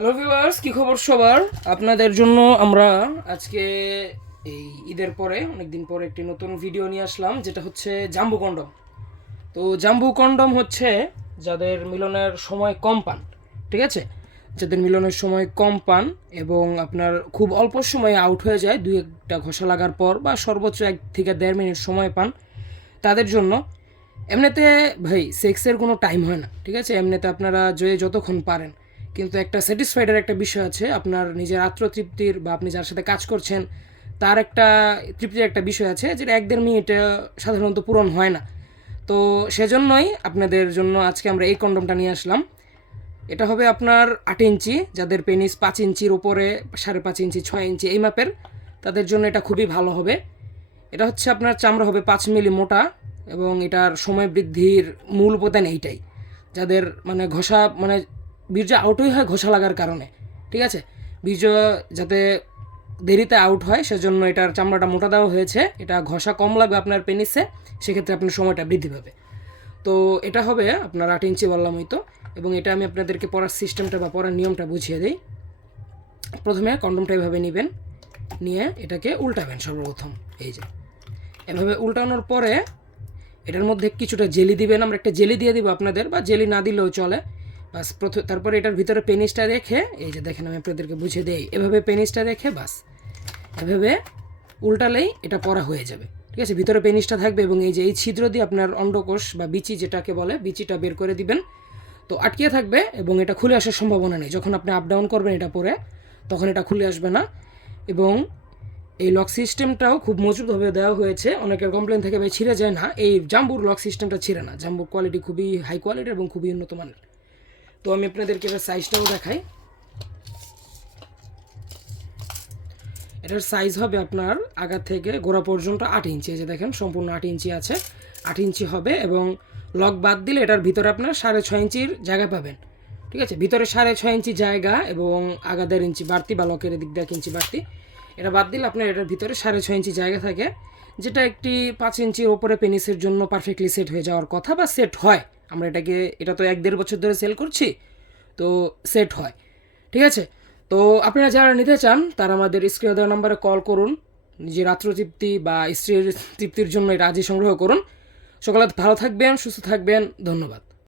Hello viewers, কি খবর সবার? আপনাদের জন্য আমরা আজকে এই ঈদের পরে অনেকদিন পরে একটি নতুন ভিডিও নিয়ে আসলাম, যেটা হচ্ছে জাম্বু কন্ডম। তো জাম্বু কন্ডম হচ্ছে যাদের মিলনের সময় কম পান, ঠিক আছে, যাদের মিলনের সময় কম পান এবং আপনার খুব অল্প সময়ে আউট হয়ে যায়, দুই একটা ঘষা লাগার পর বা সর্বোচ্চ 1 থেকে 1.5 মিনিট সময় পান, তাদের জন্য। এমনিতে ভাই সেক্সের কোনো টাইম হয় না, ঠিক আছে, এমনিতে আপনারা যতক্ষণ পারেন, কিন্তু একটা স্যাটিসফাইডের একটা বিষয় আছে, আপনার নিজের আত্মতৃপ্তির বা আপনি যার সাথে কাজ করছেন তার একটা তৃপ্তির একটা বিষয় আছে, যেটা 1-1.5 মিনিটে সাধারণত পূরণ হয় না। তো সেজন্যই আপনাদের জন্য আজকে আমরা এই কন্ডমটা নিয়ে আসলাম। এটা হবে আপনার 8 ইঞ্চি, যাদের পেনিস 5 ইঞ্চির উপরে, 5.5 ইঞ্চি, 6 ইঞ্চি এই মাপের, তাদের জন্য এটা খুবই ভালো হবে। এটা হচ্ছে আপনার চামড়া হবে 5 মিলি মোটা, এবং এটার সময় বৃদ্ধির মূল উপাদান এইটাই, যাদের মানে ঘষা মানে বীর্য আউটই হয় ঘষা লাগার কারণে, ঠিক আছে, বীর্য যাতে দেরিতে আউট হয় সেজন্য এটার চামড়াটা মোটা দেওয়া হয়েছে। এটা ঘষা কম লাগবে আপনার পেনিসে, সেক্ষেত্রে আপনার সময়টা বৃদ্ধি পাবে। তো এটা হবে আপনার 8 ইঞ্চি বললাম হয়তো। এবং এটা আমি আপনাদেরকে পড়ার সিস্টেমটা বা পড়ার নিয়মটা বুঝিয়ে দিই। প্রথমে কন্ডমটা এভাবে নেবেন, নিয়ে এটাকে উল্টাবেন সর্বপ্রথম। এই যে এভাবে উল্টানোর পরে এটার মধ্যে কিছুটা জেলি দিবেন, আমরা একটা জেলি দিয়ে দিব আপনাদের, বা জেলি না দিলেও চলে। বাস তারপরে এটার ভিতরে পেনিসটা রেখে, এই যে দেখেন আমি আপনাদেরকে বুঝিয়ে দিই, এভাবে পেনিসটা রেখে বাস এভাবে উল্টালেই এটা পড়া হয়ে যাবে, ঠিক আছে। ভিতরে পেনিসটা থাকবে এবং এই যে এই ছিদ্র দিয়ে আপনার অন্ডকোষ বা বিচি যেটাকে বলে, বিচিটা বের করে দিবেন। তো আটকিয়ে থাকবে এবং এটা খুলে আসার সম্ভাবনা নেই। যখন আপনি আপ ডাউন করবেন এটা পরে, তখন এটা খুলে আসবে না। এবং এই লক সিস্টেমটাও খুব মজবুতভাবে দেওয়া হয়েছে। অনেকের কমপ্লেন থেকে ভাই ছিঁড়ে যায় না, এই জাম্বুর লক সিস্টেমটা ছিঁড়ে না। জাম্বুর কোয়ালিটি খুবই হাই কোয়ালিটি এবং খুবই উন্নত মানের। তো আমি আপনাদেরকে এবার সাইজটাও দেখাই। এটার সাইজ হবে আপনার আগা থেকে গোড়া পর্যন্ত 8 ইঞ্চি। এই যে দেখেন সম্পূর্ণ 8 ইঞ্চি আছে, 8 ইঞ্চি হবে। এবং লক বাদ দিলে এটার ভিতরে আপনার 6.5 ইঞ্চির জায়গা পাবেন, ঠিক আছে। ভিতরে 6.5 ইঞ্চি জায়গা এবং আগা 1.5 ইঞ্চি বাড়তি, বা লকের দিক দিয়ে 1 ইঞ্চি বাড়তি। এটা বাদ দিলে আপনার এটার ভিতরে 6.5 ইঞ্চি জায়গা থাকে, যেটা একটি 5 ইঞ্চির ওপরে পেনিসের জন্য পারফেক্টলি সেট হয়ে যাওয়ার কথা, বা সেট হয়। আমরা এটা তো 1-1.5 বছর ধরে সেল করছি, তো সেট হয়, ঠিক আছে। তো আপনারা যারা নিতে চান তারা আমাদের স্ক্রিনে দেওয়া নাম্বারে কল করুন, নিজের আত্মতৃপ্তি বা স্ত্রীর তৃপ্তির জন্য এটা আজই সংগ্রহ করুন। সকালে ভালো থাকবেন, সুস্থ থাকবেন, ধন্যবাদ।